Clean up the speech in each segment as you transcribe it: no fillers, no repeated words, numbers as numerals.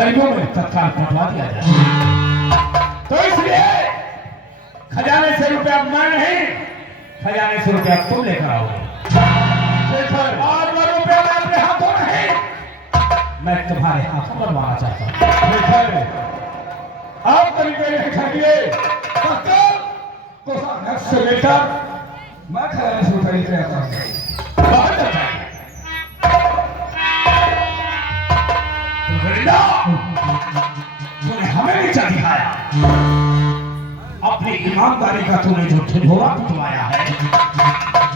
गरीबों में तत्काल पहुंचा दिया जाए। तो इसलिए खजाने से रुपया मैं नहीं, खजाने से रुपया तुम लेकर आओगे। और वो रुपया मैं अपने हाथों नहीं, मैं तुम्हारे हाथों बनवाना चाहता हूँ। आप तरीके नहीं खड़िए से लेकर मैं खजाने से रुपया लेकर आता हूँ। बहुत अच्छा तूने हमें नीचा दिखाया, अपनी ईमानदारी का तूने जो ढिढोरा पिटवाया है,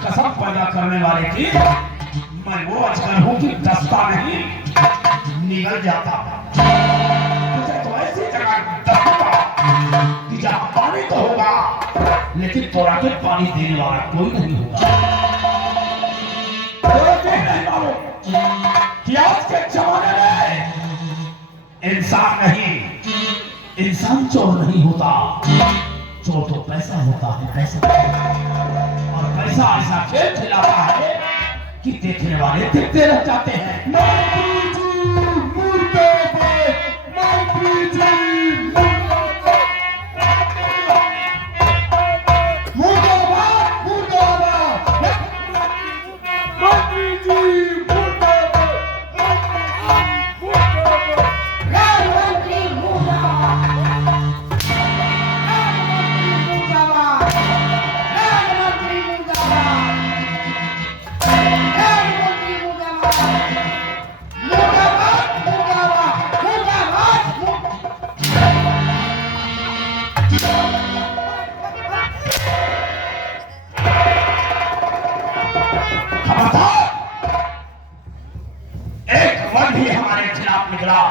कसम पैदा करने वाले की मैं वो अजगर हूं कि दस्ता नहीं निगल जाता। तुझे तो ऐसी जगह दबूंगा कि जहां पानी तो होगा लेकिन तोरा के पानी देने वाला कोई नहीं होगा। नहीं मालूम कि आज के जमाने में इंसान नहीं, इंसान चोर नहीं होता, चोर तो पैसा होता है, पैसा। और पैसा ऐसा खेल खिलाता है कि देखने वाले देखते रह जाते हैं। निकला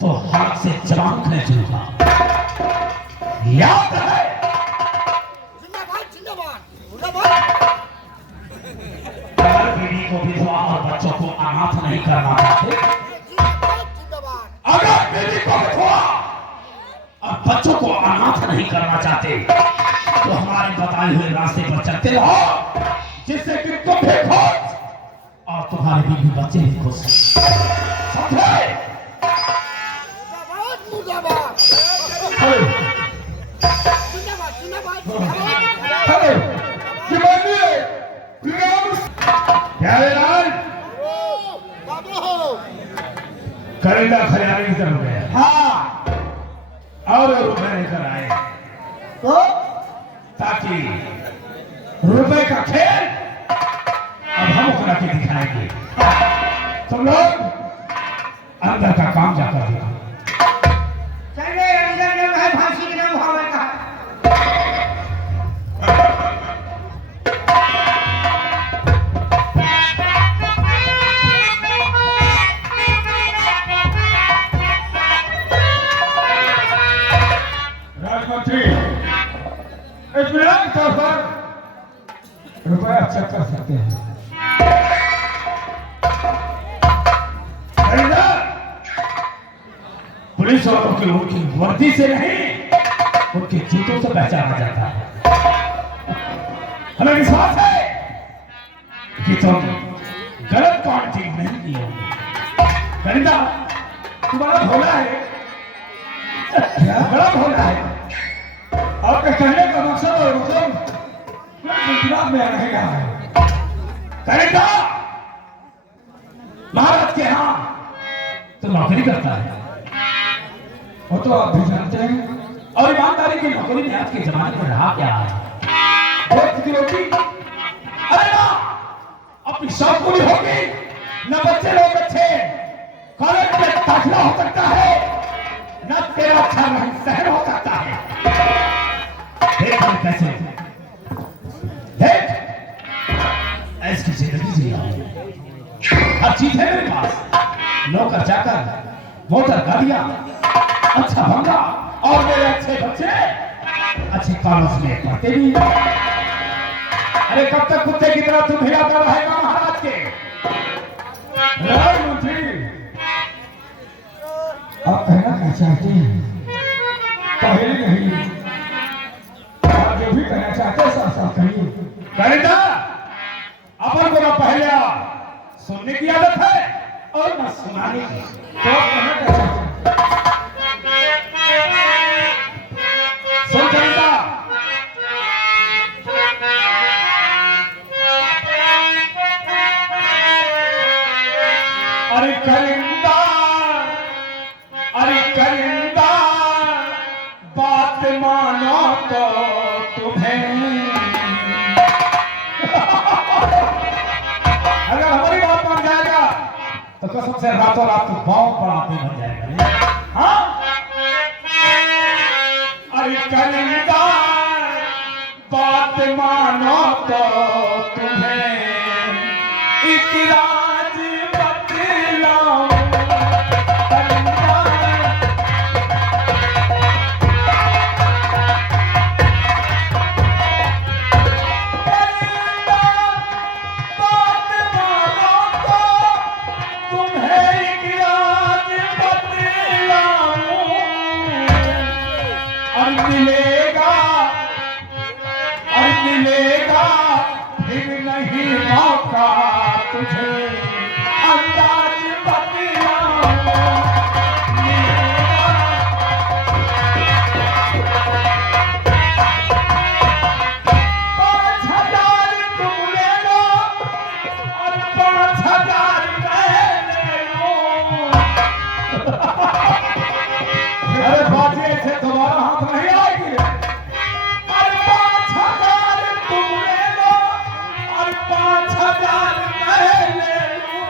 तो हाथ से जवान खींच लूंगा। याद है? जिंदाबाद जिंदाबाद जिंदाबाद। अगर बीवी को विधवा और बच्चों को अनाथ नहीं करना चाहते, अगर बीवी को विधवा और बच्चों को अनाथ नहीं करना चाहते तो हमारे बताए हुए रास्ते पर चलते रहो, जिससे कि तुम भी खुश और तुम्हारे बीवी बच्चे भी खुश। करेंदा खजाने की तरफ गया। हाँ और रुपए लेकर आए तो ताकि रुपए का खेल अब हम करा के दिखाएंगे। तुम लोग अंदर का काम जाकर देखो। चले अंदर में है फांसी की नाम हवा का। राजमंत्री इत्मीनान तौर पर रुपया चेक कर सकते हैं। पुलिस वालों की उनकी वर्दी से नहीं, उनके जूतों से पहचाना जाता है। हमें विश्वास है कि तुम गलत क्वालिटी नहीं किए होंगे। करिंदा तुम्हारा भोला है, बड़ा भोला है। आपके कहने का मकसद और मतलब दिमाग में रहेगा। करिंदा महाराज के यहाँ तो नौकरी करता है, वो तो आप भी जानते हैं। और ईमानदारी की नौकरी में आज के जमाने में रहा क्या है? वक्त की रोटी, अरे ना अपनी शौक पूरी होगी, न बच्चे लोग अच्छे कॉलेज में दाखिला हो सकता है, न तेरा अच्छा रहन सहन हो सकता है। देख कैसे देख ऐसी जिंदगी जी रहा हूं। हर चीज है मेरे पास, नौकर चाकर, मोटर गाड़ियां, अच्छा बंगला और मेरे अच्छे बच्चे अच्छे कॉलेज में पढ़ते भी। अरे कब तक कुत्ते की तरह तुम हिलाता रहेगा महाराज के? राजमंत्री आप कहना क्या चाहते हैं? पहले नहीं, आप जो भी कहना चाहते हैं साफ साफ कहिए। करिंदा अपन को ना पहले सुनने की आदत है और न सुनाने की। तो कहना क्या चाहते हैं? सुन कविता। अरे करिंदा, अरे करिंदा, बात मानो तो तुम्हें अगर हमारी बात मान जाएगा तो कसम से रातों रात बहुत बड़ा आदमी बन जाएगा। हाँ, अरे करिंदा, बात मानो तो तुम्हें एक राज बतलाऊं। करिंदा, मिलेगा, और मिलेगा फिर नहीं मौका तुझे अंदाज बतलाऊं। पाँच हजार तुम ले लो और 5,000 मैं ले लूं। अरे बाजी ऐसे दोबारा हाथ नहीं आएगी। और 5,000 तुम ले लो और 5,000 मैं ले लूं।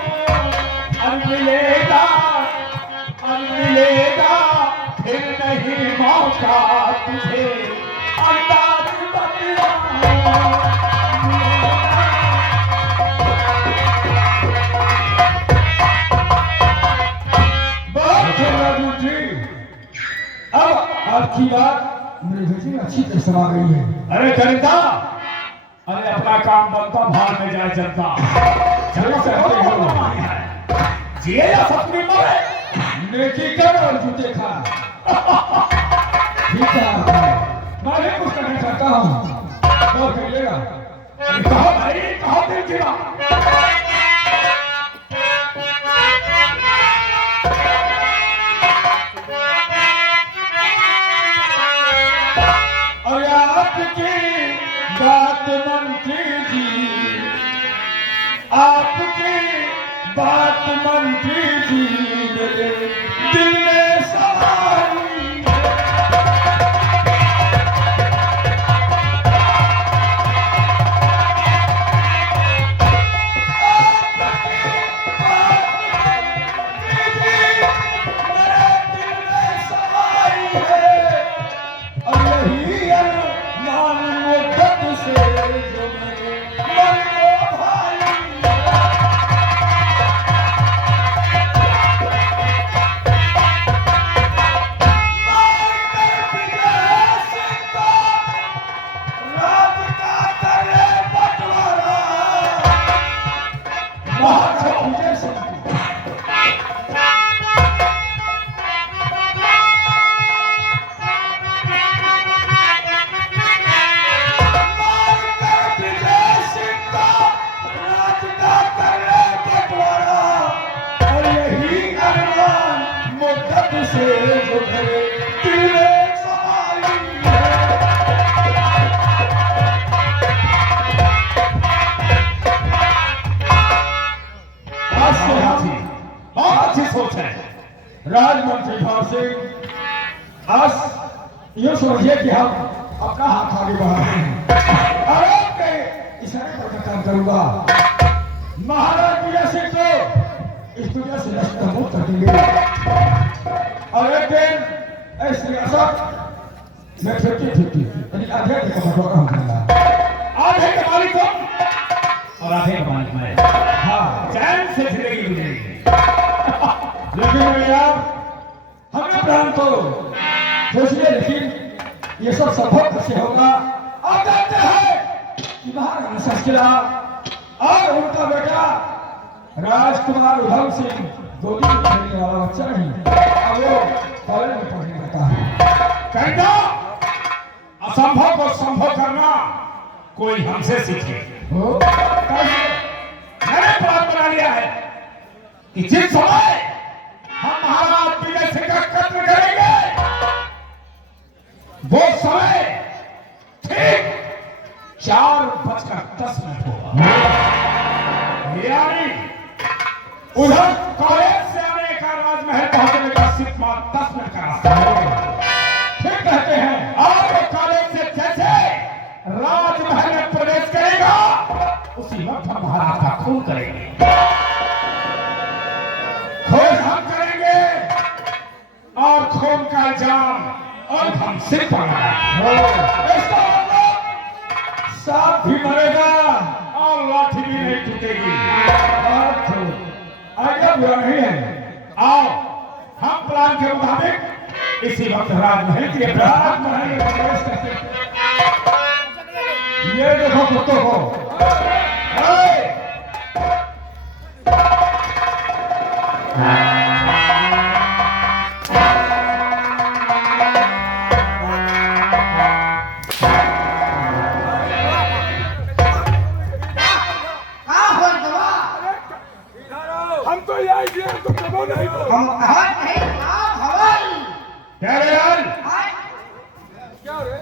और मिलेगा फिर नहीं मौका तुझे अंदाज बतलाऊं। अब आपकी बात मेरे बेटी में अच्छी तरह समा गई है। अरे करिंदा, अरे अपना काम बनता, भाड़ में जाए जनता। चलो से जिए या सपनी मरे, नेकी कर और जूते खा। ठीक है, मैं भी कुछ करना चाहता हूँ। और करिएगा। कहो भाई, कहो दिल गिरा। और आपकी बात मंत्री जी, आपकी बात मंत्री जी मेरे दिल में सवारी। राजमंत्री भाव सिंह, आज ये समझिए कि हम अपना हाथ आगे बढ़ाते हैं और आपके इशारे पर काम करूंगा। महाराज विजय सिंह को इस दुनिया से नष्ट मुक्त कर देंगे और एक दिन ऐसी रियासत में 50-50 यानी आधे का बंटवारा होगा। आधे का मालिक हम और आधे का मालिक मैं। हाँ, चैन से जिंदगी गुजरेगी। लेकिन यार, हमें प्राण तो सोचिए, लेकिन ये सब संभव कैसे होगा? आप जानते हैं कि महाराणा संस्कृता और उनका बेटा राजकुमार उधम सिंह गोदी में खेलने वाला बच्चा नहीं, अब वो कॉलेज में पढ़ने लगता है। कहता असंभव को संभव करना कोई हमसे सीखे। मैंने प्लान बना लिया है कि जिस समय हम महाराज विजय सिंह का कत्ल करेंगे वो समय ठीक 4:10 होगा। यानी उधर कॉलेज से आने का राजमहल पहुंचने का सिर्फ 10 मिनट का रास्ता है। ठीक कहते हैं। और वो कॉलेज से जैसे राजमहल में प्रवेश करेगा उसी वक्त हम महाराज का खून करेंगे। खून हम करेंगे और खून का इल्जाम और हम सिर पर लगाएंगे। इसका मतलब सांप भी मरेगा और लाठी भी नहीं टूटेगी। आज्ञा बुरा नहीं है। आओ हम प्लान के मुताबिक इसी वक्त राजमहल के राजमहल में प्रवेश करते हैं। ये देखो कुत्तों को। हम तो ये आइडिया तो कबो नहीं बोले। हम हाथ नहीं आप हवाई क्या रे यार? क्या रे?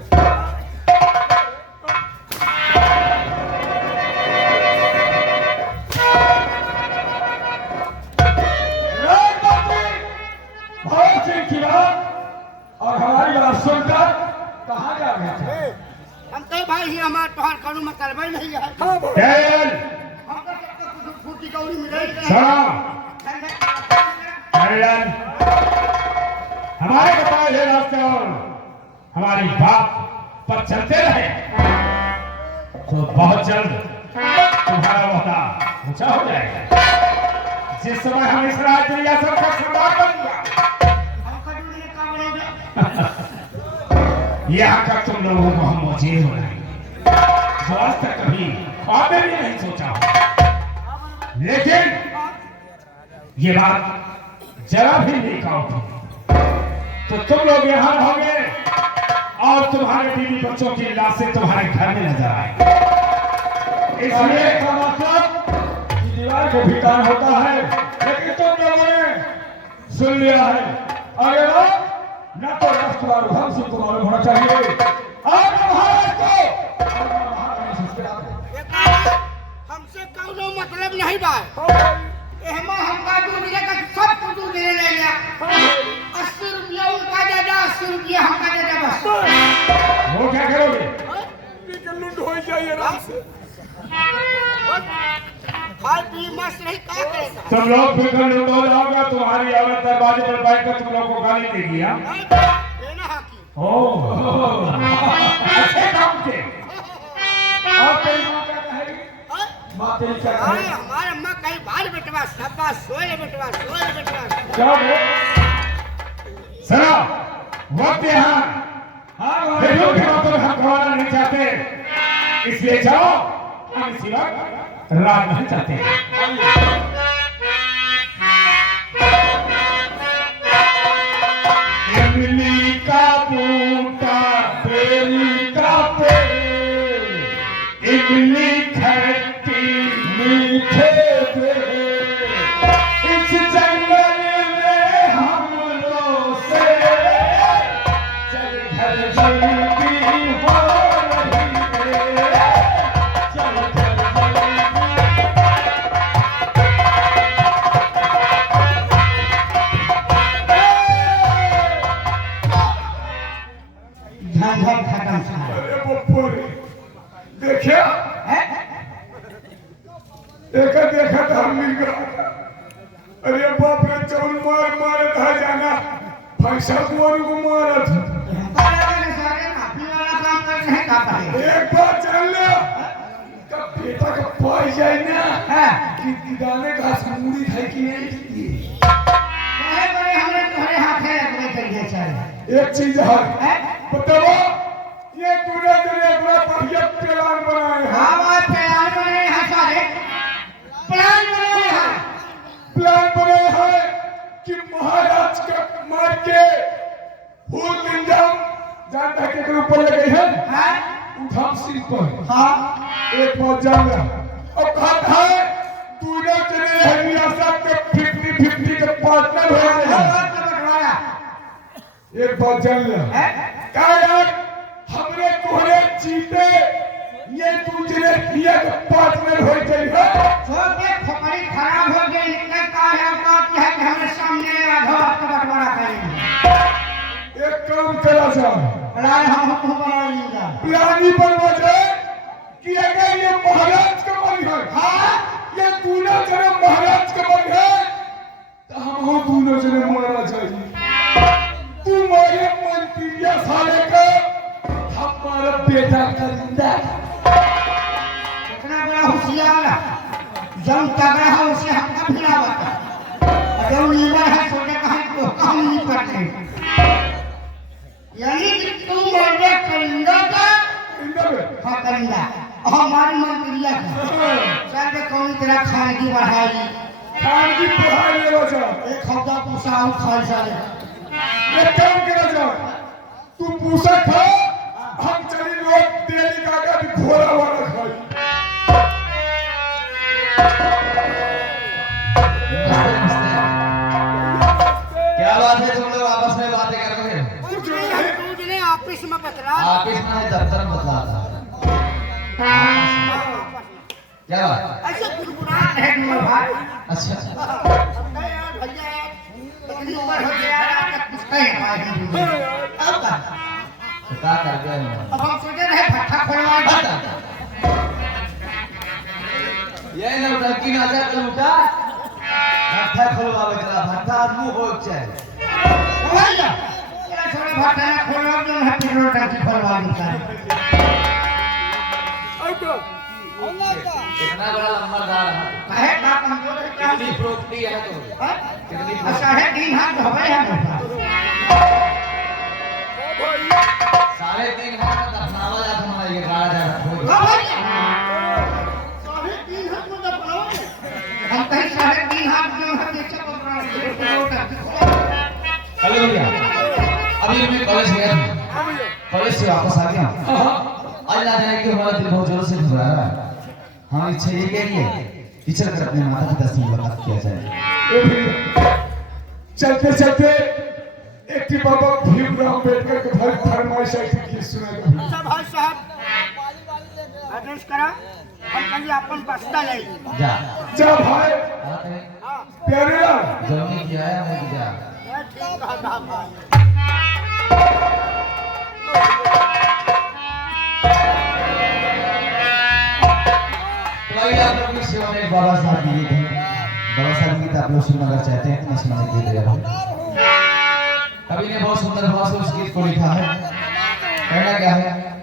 भगत सिंह की बात और हमारी बात सुनकर कहाँ जा रहे थे? हम तो भाई ही हमारे तोहर करू मतलब नहीं है। क्या यार? हम तो कुछ फूटी कौड़ी में नहीं सुनो यार, हमारे बताए हुए रास्ते और हमारी बात पर चलते रहे तो बहुत जल्द तुम्हारा वहदा ऊंचा हो जाएगा। जिस समय हम इस राज्य रियासत का सरदार बनूंगा यहाँ का तुम लोगों को हम मुझे हो रहे जो आज तक कभी ख्वाब में भी नहीं सोचा हो। लेकिन ये बात जरा भी नहीं कहो तो तुम लोग यहाँ रहोगे और तुम्हारे बीवी बच्चों की लाशें तुम्हारे घर में नजर आएंगी। इसलिए इसका मतलब दीवार को भी काम होता है, लेकिन तुम लोगों ने सुन लिया है। अरे न तो राजकुमार उधम सिंह को मालूम होना चाहिए और महाराज को हमसे कौनो मतलब नहीं बा। एहमा हमका दूसरे का सब कुछ ले लिया। 80 रुपया उनका दे दो, 80 रुपया हमका दे दो बस। वो क्या करोगे? निकल लूट हो जाइए आराम से। खाल पी मस्त नहीं क्या करेगा? तुम लोग फिर लूट हो जाओगे। तुम्हारी औरत दरवाजे पर बैठकर तुम लोग को गाली देगी। हाँ? देना हाकी। ओह, अच्छे काम के। और तेरी माँ क्या कहेगी? माँ तेरी क्या कहेगी? हमारे अम्मा कहीं बाहर बेटवा सब सोए बेटवा क्या बे? सुनो, वक्त यहाँ बेलूर के बातों में हम गवाना नहीं चाहते, इसलिए जाओ हम इसी वक्त राजमहल चाहते हैं। इमली का बूटा, बेली का पेड़, इमली खट्टी मीठे पेड़, इस जंगल में हम लोग से चल घर जल्दी हो रही है, चल घर झंझट खत्म था। अरे बप्पो रे, देखिया देखा था हम मिल गया। अरे बाप रे, चौल मार था जाना पैसा कुआर को मारा था। एक बात जान ले, कब बेटा का पाई जाए ना कि दाने घास मुड़ी खाई कि नहीं। एक चीज है बताओ, ये तूने तेरे अपना बढ़िया प्लान बनाए हैं। प्लान बनाए हैं कि महाराज का मार के फूल इंजाम जानता के ऊपर लगे हैं उधम सिंह पर। एक बात जान, अब कहा था तूने तेरे रियासत के 50 पार्टनर हो हर गए बात का बंटवारा एक बात जान ले है। का यार हमरे तोहरे जीते ये दूसरे ये पार्टनर हो गई है सोच के खोपड़ी खराब हो गई इतने का है बात है कि हमारे सामने राघव आपका बंटवारा करेंगे। एक काम करा जाए प्लान हम बना लेंगे। प्लानी बनवा जाए कि अगर ये महाराज का मन है हाँ ये दोनों जने महाराज का मन है तो हम दोनों जने मरना चाहिए तुम्हारे मंत्री साले का हमारा बेटा करिंदा इतना बड़ा होशियार जब तगड़ा है उसे हमका फिरा बता जब नीमर है सोचे कहीं तो हम नहीं पड़ते यानी कि तुम मर्दे करिंदा का इंदा में हाँ करिंदा हमारी मंत्रिया का शायद कौन तेरा खानगी बढ़ाई खान की पढ़ाई ले जाए एक हफ्ता पूछा हूँ खाल साले एक काम करा जाए तू पूछा खा हम चली लोग तेरी काका भी घोड़ा वाला खाई क्या बात है तुम लोग आपस में बातें कर रहे हो? कुछ नहीं हम तुझने ऑफिस में बतला ऑफिस में है, दफ्तर में बतला था। क्या बात? ऐसे गुनगुना रहे नीमर भाई अच्छा भैया इतनी उम्र हो गया आज तक कुछ कह नहीं पाए अब का तो क्या कर गए हम? अब हम सोचे रहे भट्ठा खोलवा ये नौटंकी नजर कर उठा भट्ठा खुलवावे चला भट्ठा आदमी हो जाए भैया तेरा छोरे भट्ठा ना खोलवा जो है पेट्रोल टंकी खोलवा देता है कितना बड़ा लंबरदार है काहे का कमजोर है क्या कितनी प्रोपर्टी है तो कितनी साढ़े 3 हाथ होवे है मेरे पास 3.5 हाथ का दफनावा जाता हमारा ये गाड़ा जा ओ रहा भैया साढ़े 3 हाथ में दफनाओगे हम कहीं 3.5 हाथ जो है बेचे को पेट्रोल टंकी खोलवा हेलो भैया अभी मैं कॉलेज गया था कॉलेज से वापस आ गया आज ना जाने कि हमारा दिल बहुत जोर से घबरा रहा है हाँ इच्छा ये कह रही है कि चलकर अपने माता पिता से मुलाकात किया जाए ए भैया चलते चलते एक की बाबा भीमराव अम्बेडकर के भाई फरमाइश आई थी कि सुना अच्छा भाई साहब एड्रेस करा हम कल अपन बस्ता ले जा जा भाई आते प्यारे लाल जो नहीं किया है मैं जा ठीक कहा भाई तो आइए आप लोग की सेवा में एक बाबा साहब की गीत है बाबा साहब की गीत आप लोग सुनना अगर चाहते हैं तो मैं सुनाने दे रहा हूँ कवि ने बहुत सुंदर भाव से उस गीत को लिखा है कहना क्या है